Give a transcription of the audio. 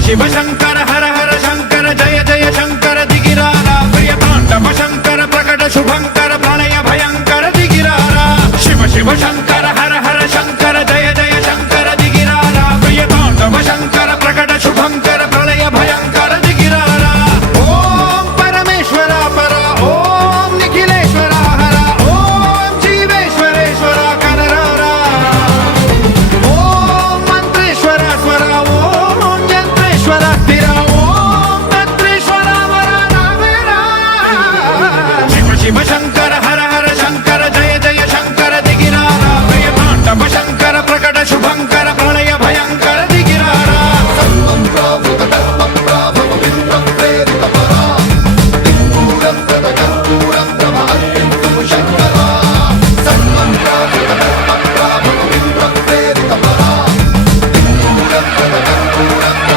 शिव शंकर हर हर शंकर जय जय शंकर दिगिरारा प्रिय तांडव शंकर प्रकट शुभंकर प्रणय भयंकर दिगिरारा शिव शिव शंकर